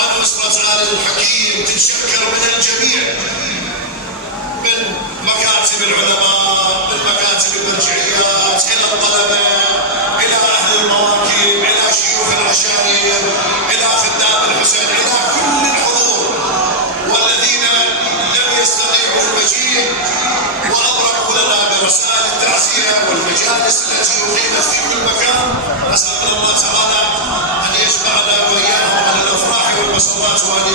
عن أسرة آل الحكيم تتشكل من الجميع، من مكاتب العلماء، من مكاتب المرجعيات، إلى الطلبة، إلى أهل المواكب، إلى شيوخ العشائر، إلى خدام الحسين، إلى كل الحضور والذين لم يستطيعوا المجيء وأبرقوا لنا برسائل التعزية والمجالس التي أقيمت في كل مكان. أسأل الله تعالى أن يجمعنا وإياهم على الأفراح والمسرات وأن